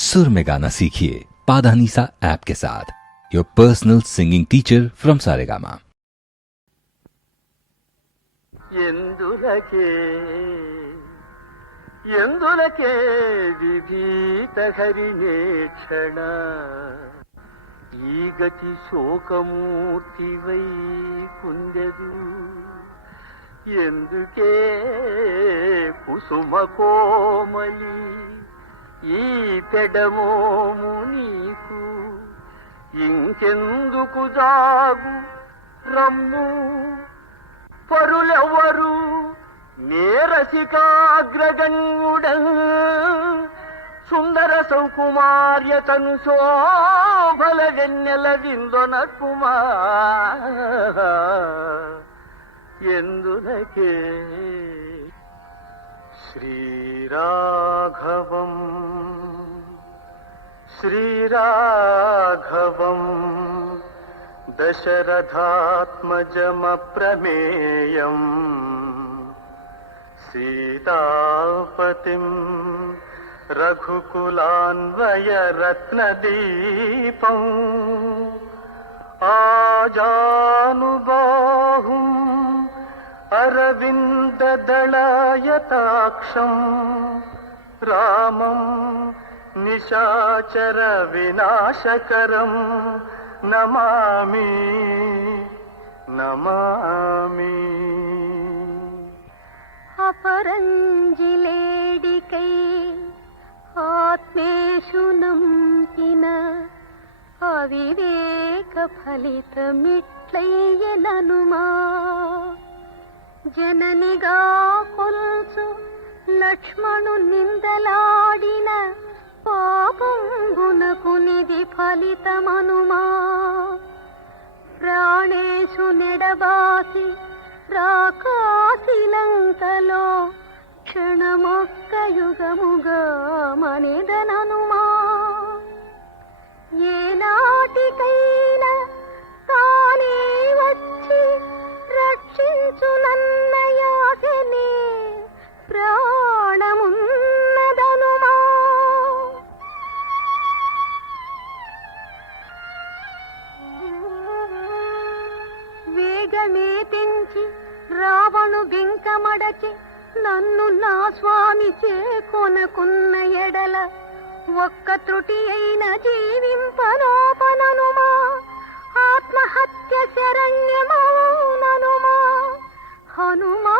सुर में गाना सीखिए पाधानीसा ऐप के साथ, your personal singing teacher from Saregama. ఎందులకే విభీత హరినేక్షణ ఈ గతి శోకమూర్తివై కుందెదు ఎందుకే కుసుమ కోమలి ఈ పెడమోము నీకు ఇంకెందుకు జాగు రమ్ము పరులెవ్వరు నేరసికాగ్రగణ్యుడ సుందర సౌకుమార్యతను శోభల వెన్నెల విందొనకుమా ఎందులకే శ్రీరాఘవం శ్రీరాఘవం దశరథాత్మజమప్రమేయం సీతాపతిం రఘుకులాన్వయరత్నదీపం ఆజానుబాహుం అరవిందదళాయతాక్షం రామం నిశాచర వినాశకరం నమామి నమామి. అపరంజిలేడికై ఆత్మేషు నంపిన అవివేక ఫలితమిట్లయ్యననుమా జననిగా కొల్సు లక్ష్మణు నిందలాడిన పాపంగునకు నిధి ఫలితమనుమా ప్రాణేషు నెడబాసి రాకాశిలంకలో క్షణమొక్క యుగముగా మనిదననుమా ఏనాటికైనా తానే వచ్చి రక్షించునన్నయాసనే ప్రాణమున్నదనుమా వేగమే తెంచి రావణు బింకమడచి నన్ను నా స్వామి చేకొనకున్న ఎడల ఒక్క త్రుటి అయిన జీవింపలోపననుమా ఆత్మహత్య శరణ్యమౌననుమా హనుమా